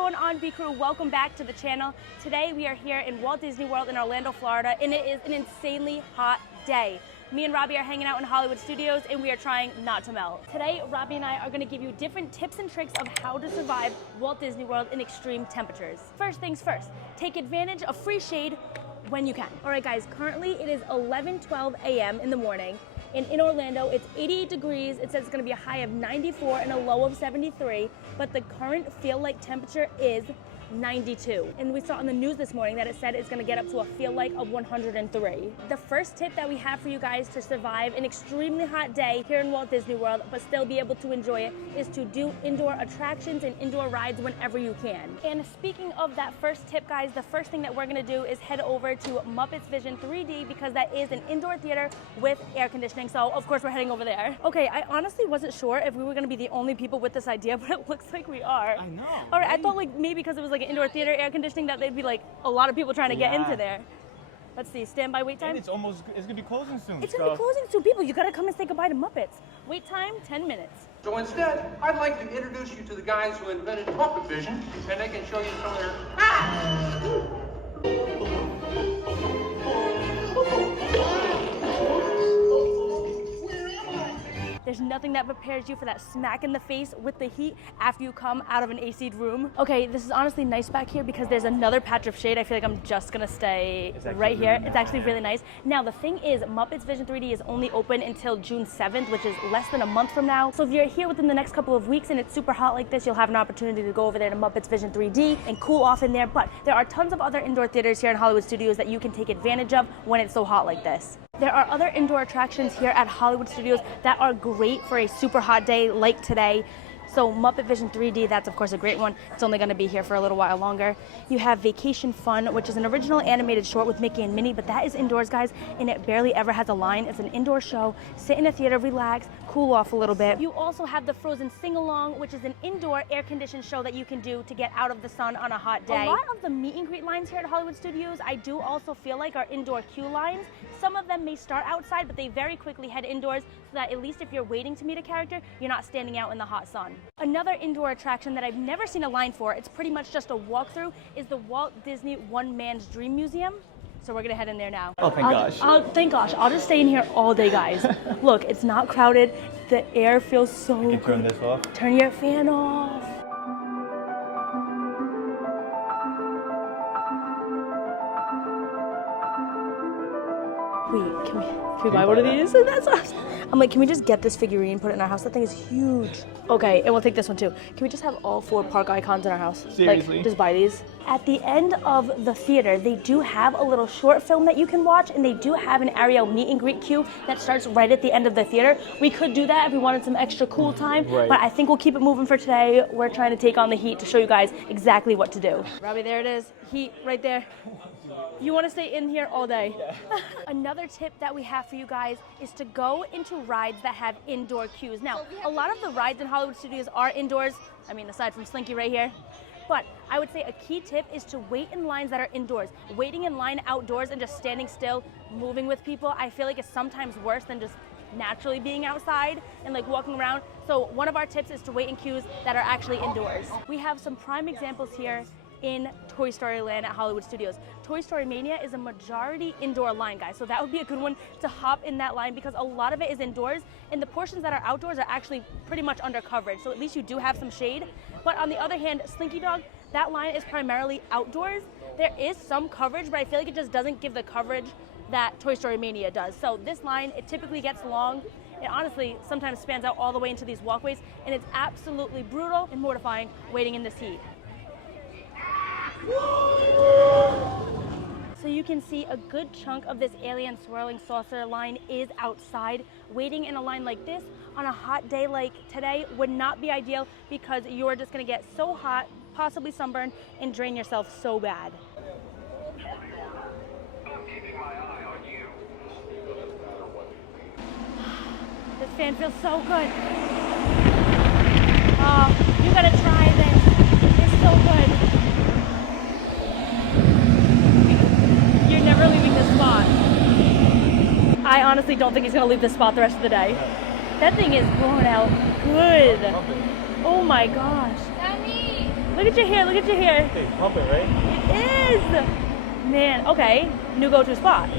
going on, B Crew? Welcome back to the channel. Today we are here in Walt Disney World in Orlando, Florida, and it is an insanely hot day. Me and Robbie are hanging out in Hollywood Studios and we are trying not to melt. Today, Robbie and I are gonna give you different tips and tricks of how to survive Walt Disney World in extreme temperatures. First things first, take advantage of free shade when you can. All right guys, currently it is 11:12 a.m. in the morning. And in Orlando, it's 88 degrees. It says it's gonna be a high of 94 and a low of 73, but the current feel-like temperature is 92. And we saw on the news this morning that it said it's gonna get up to a feel like of 103. The first tip that we have for you guys to survive an extremely hot day here in Walt Disney World, but still be able to enjoy it, is to do indoor attractions and indoor rides whenever you can. And speaking of that first tip, guys, the first thing that we're gonna do is head over to Muppets Vision 3D because that is an indoor theater with air conditioning. So of course we're heading over there. Okay, I honestly wasn't sure if we were gonna be the only people with this idea, but it looks like we are. I know. All right, I thought like maybe because it was like an indoor theater air conditioning that they'd be like a lot of people trying to get into there. Let's see, standby wait time. And it's gonna be closing soon. It's gonna be closing soon. People, you gotta come and say goodbye to Muppets. Wait time, 10 minutes. So instead, I'd like to introduce you to the guys who invented Muppet Vision, and they can show you some of their... There's nothing that prepares you for that smack in the face with the heat after you come out of an AC'd room. Okay, this is honestly nice back here because there's another patch of shade. I feel like I'm just gonna stay right here. It's actually really nice. Now, the thing is, Muppets Vision 3D is only open until June 7th, which is less than a month from now. So if you're here within the next couple of weeks and it's super hot like this, you'll have an opportunity to go over there to Muppets Vision 3D and cool off in there. But there are tons of other indoor theaters here in Hollywood Studios that you can take advantage of when it's so hot like this. There are other indoor attractions here at Hollywood Studios that are great for a super hot day like today. So Muppet Vision 3D, that's of course a great one. It's only gonna be here for a little while longer. You have Vacation Fun, which is an original animated short with Mickey and Minnie, but that is indoors, guys, and it barely ever has a line. It's an indoor show. Sit in a theater, relax, cool off a little bit. You also have the Frozen Sing-Along, which is an indoor air-conditioned show that you can do to get out of the sun on a hot day. A lot of the meet and greet lines here at Hollywood Studios, I do also feel like are indoor queue lines. Some of them may start outside, but they very quickly head indoors so that at least if you're waiting to meet a character, you're not standing out in the hot sun. Another indoor attraction that I've never seen a line for, it's pretty much just a walkthrough, is the Walt Disney One Man's Dream Museum. So we're gonna head in there now. Oh, thank gosh. Thank gosh. I'll just stay in here all day, guys. Look, it's not crowded. The air feels so good. Turn this off. Turn your fan off. Wait, can we buy one of these? That's awesome. I'm like, can we just get this figurine, put it in our house? That thing is huge. Okay, and we'll take this one too. Can we just have all 4 park icons in our house? Seriously? Like, just buy these. At the end of the theater, they do have a little short film that you can watch, and they do have an Ariel meet and greet queue that starts right at the end of the theater. We could do that if we wanted some extra cool time, but I think we'll keep it moving for today. We're trying to take on the heat to show you guys exactly what to do. Robbie, there it is. Heat right there. You want to stay in here all day. Yeah. Another tip that we have for you guys is to go into rides that have indoor queues. Now, a lot of the rides in Hollywood Studios are indoors. I mean, aside from Slinky right here. But I would say a key tip is to wait in lines that are indoors. Waiting in line outdoors and just standing still, moving with people, I feel like is sometimes worse than just naturally being outside and like walking around. So one of our tips is to wait in queues that are actually indoors. We have some prime examples here in Toy Story Land at Hollywood Studios. Toy Story Mania is a majority indoor line, guys, so that would be a good one to hop in that line because a lot of it is indoors and the portions that are outdoors are actually pretty much under coverage, so at least you do have some shade. But on the other hand, Slinky Dog, that line is primarily outdoors. There is some coverage, but I feel like it just doesn't give the coverage that Toy Story Mania does. So this line, it typically gets long. It honestly sometimes spans out all the way into these walkways, and it's absolutely brutal and mortifying waiting in this heat. So you can see a good chunk of this alien swirling saucer line is outside. Waiting in a line like this on a hot day like today would not be ideal because you're just gonna get so hot, possibly sunburned, and drain yourself so bad. This fan feels so good. Oh, you gotta try this. It's so good. Never leaving this spot. I honestly don't think he's gonna leave this spot the rest of the day. That thing is blown out good. Oh my gosh. Look at your hair, look at your hair. Hey, pumping, right? It is! Man, okay, new go-to spot.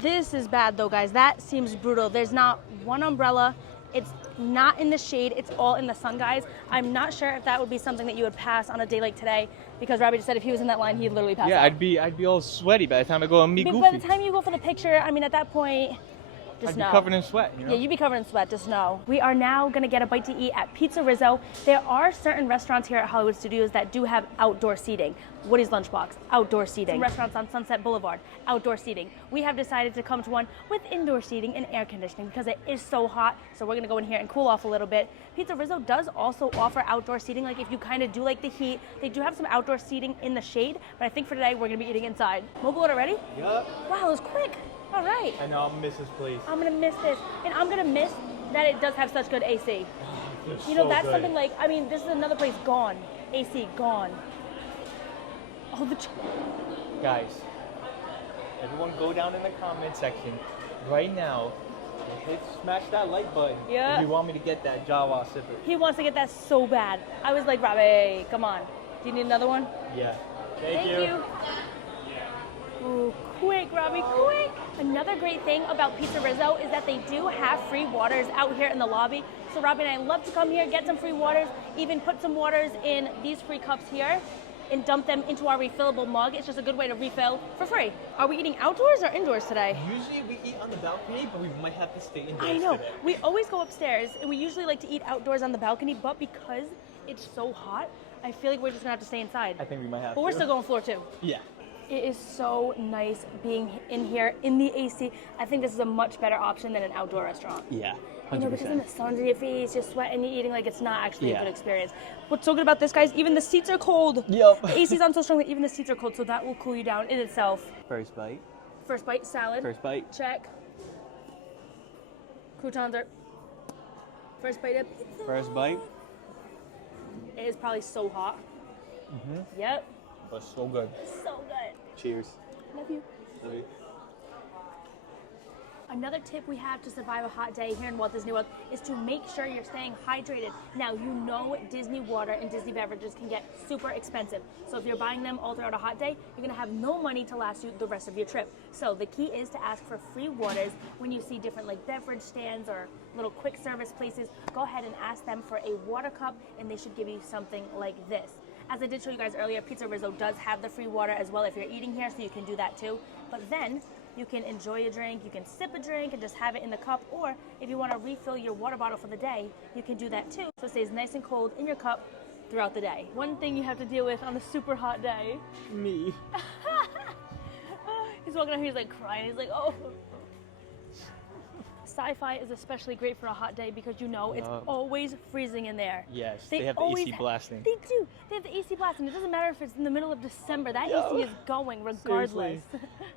This is bad though, guys. That seems brutal. There's not one umbrella. It's not in the shade. It's all in the sun, guys. I'm not sure if that would be something that you would pass on a day like today, because Robbie just said if he was in that line, he'd literally pass out. I'd be all sweaty by the time I go and meet Goofy. By the time you go for the picture, I mean, at that point, just I'd know. be covered in sweat, you know? Yeah, you'd be covered in sweat, just know. We are now gonna get a bite to eat at Pizza Rizzo. There are certain restaurants here at Hollywood Studios that do have outdoor seating. Woody's Lunchbox, outdoor seating. Some restaurants on Sunset Boulevard, outdoor seating. We have decided to come to one with indoor seating and air conditioning because it is so hot, so we're gonna go in here and cool off a little bit. Pizza Rizzo does also offer outdoor seating, like if you kind of do like the heat, they do have some outdoor seating in the shade, but I think for today, we're gonna be eating inside. Mobile order ready? Yup. Wow, it was quick. All right. I know, I'll miss this place. I'm gonna miss this, and I'm gonna miss that it does have such good AC. You know, that's something like, I mean, this is another place gone. AC gone. Oh, the Guys, everyone go down in the comment section right now and smash that like button if you want me to get that Jawa sipper. He wants to get that so bad. I was like, Robbie, come on. Do you need another one? Yeah. Thank you. Ooh, quick, Robbie, quick. Another great thing about Pizza Rizzo is that they do have free waters out here in the lobby. So Robbie and I love to come here, get some free waters, even put some waters in these free cups here and dump them into our refillable mug. It's just a good way to refill for free. Are we eating outdoors or indoors today? Usually we eat on the balcony, but we might have to stay indoors I know. today. We always go upstairs, and we usually like to eat outdoors on the balcony, but because it's so hot, I feel like we're just gonna have to stay inside. I think we might have to. But we're still going floor 2. Yeah. It is so nice being in here in the AC. I think this is a much better option than an outdoor restaurant. Yeah, 100%. You know, because in the sun's in your face, you're sweating, you're eating, like it's not actually a good experience. What's so good about this, guys, even the seats are cold. Yep. The AC's on so strong that even the seats are cold, so that will cool you down in itself. First bite. First bite, salad. First bite. Check. Croutons are. First bite of pizza. First bite. It is probably so hot. Mm-hmm. Yep. But so good. So good. Cheers. Love you. Love you. Another tip we have to survive a hot day here in Walt Disney World is to make sure you're staying hydrated. Now, you know Disney water and Disney beverages can get super expensive. So if you're buying them all throughout a hot day, you're gonna have no money to last you the rest of your trip. So the key is to ask for free waters when you see different like beverage stands or little quick service places. Go ahead and ask them for a water cup and they should give you something like this. As I did show you guys earlier, Pizza Rizzo does have the free water as well if you're eating here, so you can do that too. But then you can enjoy a drink, you can sip a drink and just have it in the cup, or if you want to refill your water bottle for the day, you can do that too. So it stays nice and cold in your cup throughout the day. One thing you have to deal with on a super hot day. Me. He's walking out here, he's like crying, he's like, oh. Sci-Fi is especially great for a hot day because you know it's always freezing in there. Yes, they have the AC blasting. They do. They have the AC blasting. It doesn't matter if it's in the middle of December. That AC is going regardless.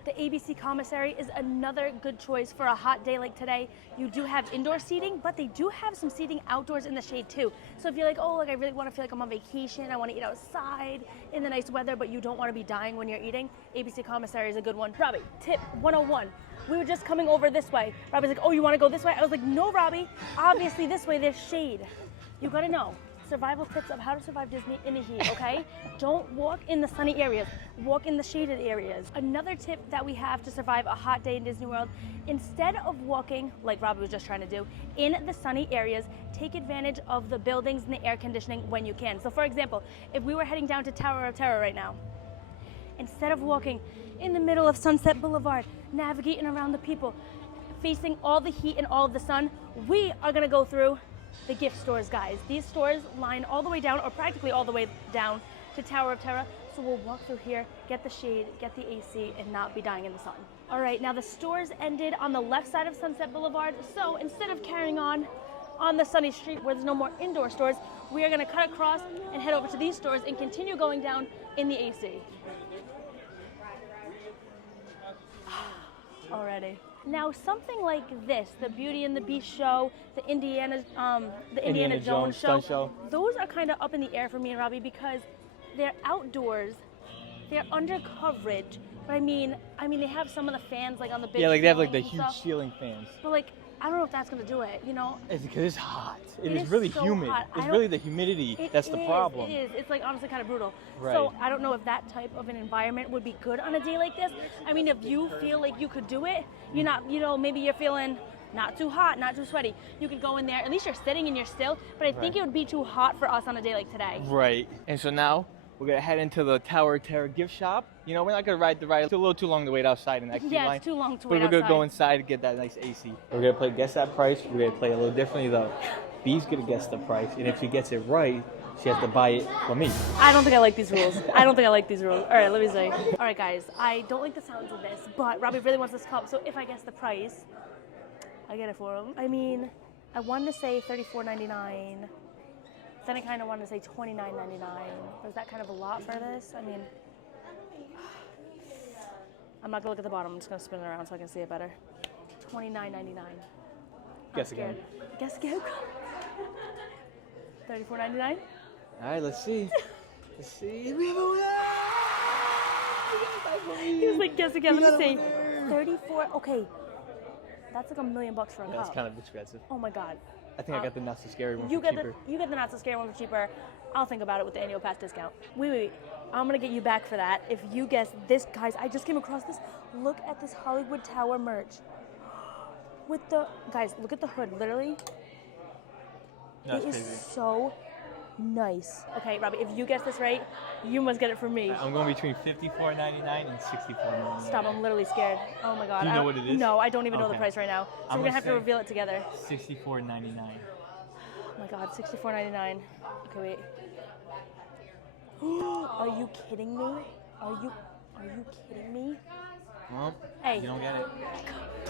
The ABC Commissary is another good choice for a hot day like today. You do have indoor seating, but they do have some seating outdoors in the shade too. So if you're like, oh, like I really want to feel like I'm on vacation, I want to eat outside in the nice weather, but you don't want to be dying when you're eating, ABC Commissary is a good one. Robbie, tip 101. We were just coming over this way. Robbie's like, oh, you want to go this way? I was like, no, Robbie. Obviously, this way, there's shade. You got to know. Survival tips of how to survive Disney in the heat, okay? Don't walk in the sunny areas. Walk in the shaded areas. Another tip that we have to survive a hot day in Disney World, instead of walking, like Robbie was just trying to do, in the sunny areas, take advantage of the buildings and the air conditioning when you can. So, for example, if we were heading down to Tower of Terror right now, instead of walking in the middle of Sunset Boulevard, navigating around the people, facing all the heat and all of the sun, we are gonna go through the gift stores, guys. These stores line all the way down, or practically all the way down to Tower of Terror. So we'll walk through here, get the shade, get the AC, and not be dying in the sun. All right, now the stores ended on the left side of Sunset Boulevard. So instead of carrying on the sunny street where there's no more indoor stores, we are gonna cut across and head over to these stores and continue going down in the AC. Already. Now something like this, the Beauty and the Beast show, the Indiana Jones show, those are kind of up in the air for me and Robbie because they're outdoors, they're under coverage, but I mean they have some of the fans like on the big like they have like the screens huge and stuff. ceiling fans. But like I don't know if that's gonna do it, you know? It's because it's hot. It is is really so humid. hot. It's really the humidity that's the problem. It is. It's like honestly kind of brutal. Right. So I don't know if that type of an environment would be good on a day like this. I mean, if you feel like you could do it, you're not, you know, maybe you're feeling not too hot, not too sweaty. You could go in there. At least you're sitting and you're still. But I think it would be too hot for us on a day like today. Right. And so now we're gonna head into the Tower of Terror gift shop. You know, we're not gonna ride the ride. It's a little too long to wait outside in that queue line. Yeah, it's too long to but wait we're gonna outside. go inside and get that nice AC. We're gonna play guess that price. We're gonna play a little differently though. B's gonna guess the price, and if she gets it right, she has to buy it for me. I don't think I like these rules. I don't think I like these rules. All right, let me see. All right, guys, I don't like the sounds of this, but Robbie really wants this cup, so if I guess the price, I get it for him. I mean, I wanted to say $34.99. Then I kind of wanted to say $29.99. Was that kind of a lot for this? I mean, I'm not gonna look at the bottom. I'm just gonna spin it around so I can see it better. $29.99. Guess again. Guess again. $34.99. All right, let's see. Let's see. We have a winner. He was like, guess again. Let me see. 34. Okay. That's like $1 million for a cup. That's kind of expensive. Oh my God. I think I got the not so scary one You for get cheaper. you get the not so scary one for cheaper. I'll think about it with the annual pass discount. Wait. I'm gonna get you back for that. If you guess this, guys, I just came across this. Look at this Hollywood Tower merch. With the guys, look at the hood. Literally, That's it is crazy. so nice. Okay, Robbie, if you guess this right, you must get it from me. I'm going between $54.99 and $64.99. Stop! I'm literally scared. Oh my God. Do you know what it is? No, I don't even know the Okay. price right now. So I'm we're gonna have to say reveal it together. $64.99. Oh my God, $64.99. Okay, wait. Are you kidding me? Are you kidding me? Well, Hey. you don't get it.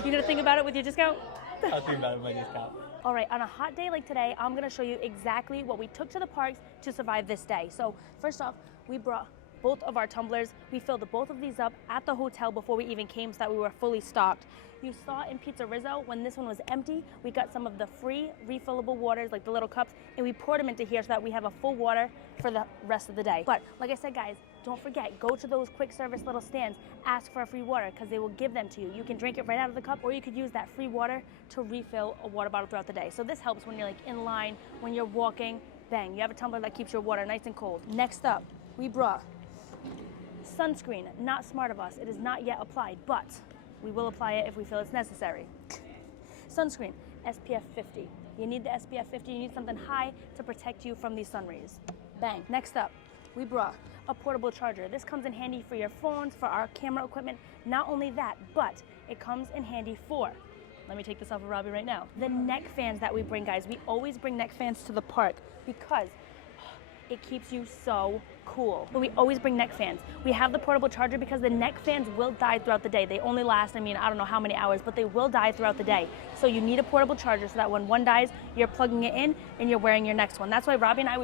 You gonna think about it with your discount? I'll think about it when it's out. All right, on a hot day like today, I'm gonna show you exactly what we took to the parks to survive this day. So first off, we brought both of our tumblers. We filled both of these up at the hotel before we even came so that we were fully stocked. You saw in Pizza Rizzo, when this one was empty, we got some of the free refillable waters, like the little cups, and we poured them into here so that we have a full water for the rest of the day. But like I said, guys, don't forget, go to those quick service little stands, ask for a free water because they will give them to you. You can drink it right out of the cup, or you could use that free water to refill a water bottle throughout the day. So this helps when you're like in line, when you're walking, bang, you have a tumbler that keeps your water nice and cold. Next up, we brought sunscreen. Not smart of us, it is not yet applied, but we will apply it if we feel it's necessary. Sunscreen, SPF 50. You need the SPF 50, you need something high to protect you from these sun rays. Bang. Next up, we brought a portable charger. This comes in handy for your phones, for our camera equipment. Not only that, but it comes in handy for, let me take this off of Robbie right now, the neck fans that we bring, guys. We always bring neck fans to the park because it keeps you so cool. But we always bring neck fans. We have the portable charger because the neck fans will die throughout the day. They only last, I don't know how many hours, but they will die throughout the day. So you need a portable charger so that when one dies, you're plugging it in and you're wearing your next one. That's why Robbie and I,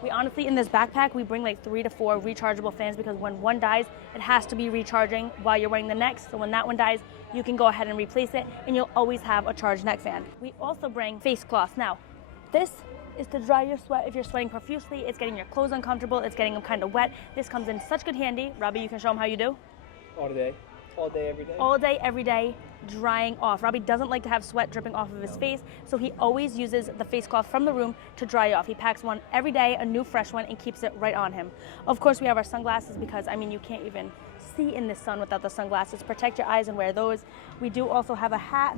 we honestly, in this backpack, we bring like 3 to 4 rechargeable fans because when one dies, it has to be recharging while you're wearing the next. So when that one dies, you can go ahead and replace it and you'll always have a charged neck fan. We also bring face cloths. Now, this is to dry your sweat if you're sweating profusely. It's getting your clothes uncomfortable. It's getting them kind of wet. This comes in such good handy. Robbie, you can show them how you do. All day, every day. All day, every day, drying off. Robbie doesn't like to have sweat dripping off of his face, so he always uses the face cloth from the room to dry off. He packs one every day, a new fresh one, and keeps it right on him. Of course, we have our sunglasses because, you can't even see in the sun without the sunglasses. Protect your eyes and wear those. We do also have a hat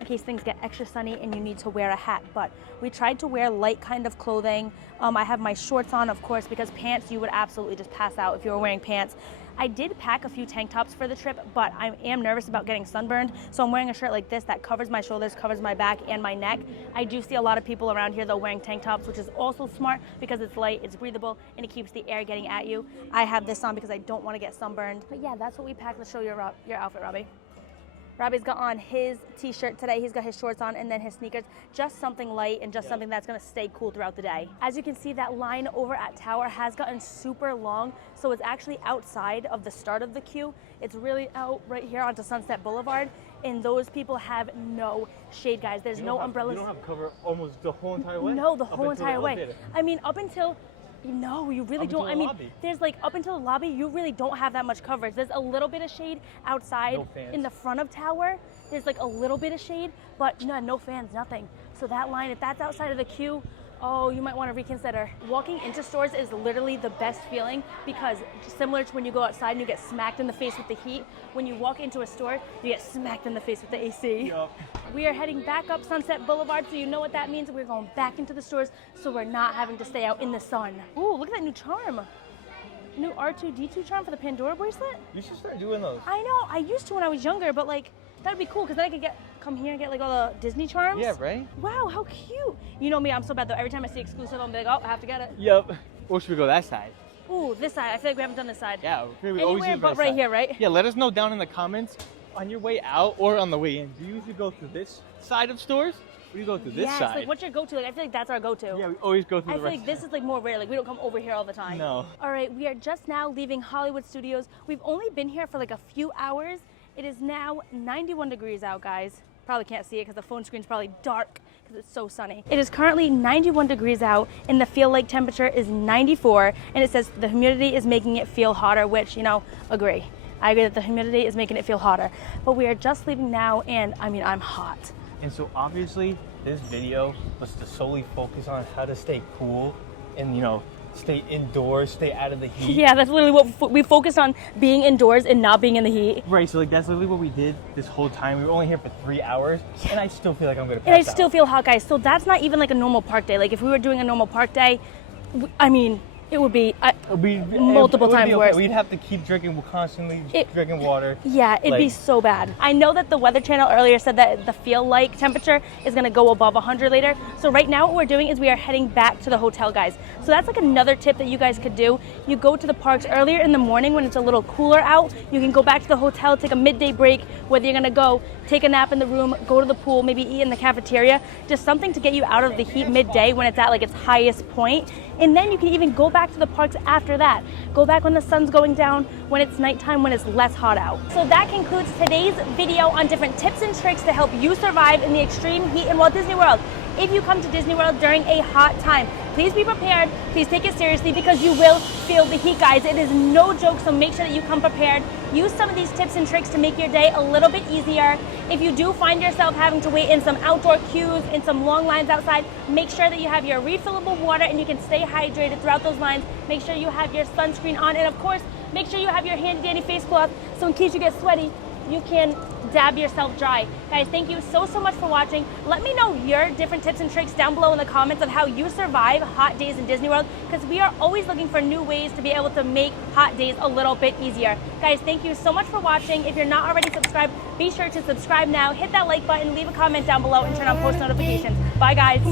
in case things get extra sunny and you need to wear a hat. But we tried to wear light kind of clothing. I have my shorts on, of course, because pants, you would absolutely just pass out if you were wearing pants. I did pack a few tank tops for the trip, but I am nervous about getting sunburned. So I'm wearing a shirt like this that covers my shoulders, covers my back and my neck. I do see a lot of people around here though wearing tank tops, which is also smart because it's light, it's breathable, and it keeps the air getting at you. I have this on because I don't want to get sunburned. But yeah, that's what we packed. Let's show you your outfit, Robbie. Robbie's got on his t-shirt today, he's got his shorts on, and then his sneakers. Just something light and just something that's gonna stay cool throughout the day. As you can see, that line over at Tower has gotten super long, so it's actually outside of the start of the queue. It's really out right here onto Sunset Boulevard, and those people have no shade, guys. There's no umbrellas. You don't have cover almost the whole entire way? No, the whole entire way. Up until No, you really Up don't. until I the mean, lobby. there's like up until the lobby, you really don't have that much coverage. There's a little bit of shade outside No fans. in the front of tower. There's like a little bit of shade, but no fans, nothing. So that line, if that's outside of the queue, oh, you might want to reconsider. Walking into stores is literally the best feeling because similar to when you go outside and you get smacked in the face with the heat, when you walk into a store, you get smacked in the face with the AC. Yup. We are heading back up Sunset Boulevard, so you know what that means. We're going back into the stores, so we're not having to stay out in the sun. Ooh, look at that new charm. New R2-D2 charm for the Pandora bracelet. You should start doing those. I know, I used to when I was younger, but like, that would be cool, because then I could come here and get like all the Disney charms. Yeah, right? Wow, how cute. You know me, I'm so bad though. Every time I see exclusive, I'm like, oh, I have to get it. Yep. Or should we go that side? Ooh, this side. I feel like we haven't done this side. Yeah, we always Anywhere do but that right side. here, right? Yeah, let us know down in the comments on your way out or on the way in. Do you usually go through this side of stores? Or do you go through this Yes, side? like what's your go-to? Like I feel like that's our go-to. Yeah, we always go through I the feel rest. like this is like more rare. Like we don't come over here all the time. No. All right, we are just now leaving Hollywood Studios. We've only been here for like a few hours. It is now 91 degrees out, guys. Probably can't see it because the phone screen's probably dark because it's so sunny. It is currently 91 degrees out and the feel like temperature is 94, and it says the humidity is making it feel hotter, which, you know, agree. I agree that the humidity is making it feel hotter. But we are just leaving now, and I mean, I'm hot. And so obviously this video was to solely focus on how to stay cool and, you know, stay indoors, stay out of the heat. Yeah, that's literally what we focused on, being indoors and not being in the heat. Right, so like that's literally what we did this whole time. We were only here for 3 hours, and I still feel like I'm gonna pass And I out. still feel hot, guys. So that's not even like a normal park day. Like if we were doing a normal park day, I mean, it would be multiple times worse. We'd have to keep drinking, constantly drinking water. Yeah, it'd be so bad. I know that the Weather Channel earlier said that the feel like temperature is gonna go above 100 later. So right now what we're doing is we are heading back to the hotel, guys. So that's like another tip that you guys could do. You go to the parks earlier in the morning when it's a little cooler out. You can go back to the hotel, take a midday break, whether you're gonna go take a nap in the room, go to the pool, maybe eat in the cafeteria, just something to get you out of the heat midday when it's at like its highest point. And then you can even go back to the parks after that. Go back when the sun's going down, when it's nighttime, when it's less hot out. So that concludes today's video on different tips and tricks to help you survive in the extreme heat in Walt Disney World. If you come to Disney World during a hot time, please be prepared. Please take it seriously because you will feel the heat, guys. It is no joke, so make sure that you come prepared. Use some of these tips and tricks to make your day a little bit easier. If you do find yourself having to wait in some outdoor queues, in some long lines outside, make sure that you have your refillable water and you can stay hydrated throughout those lines. Make sure you have your sunscreen on, and of course, make sure you have your handy dandy face cloth so in case you get sweaty, you can dab yourself dry. Guys, thank you so much for watching. Let me know your different tips and tricks down below in the comments of how you survive hot days in Disney World, because we are always looking for new ways to be able to make hot days a little bit easier. Guys, thank you so much for watching. If you're not already subscribed, be sure to subscribe now. Hit that like button, leave a comment down below, and turn on post notifications. Bye, guys.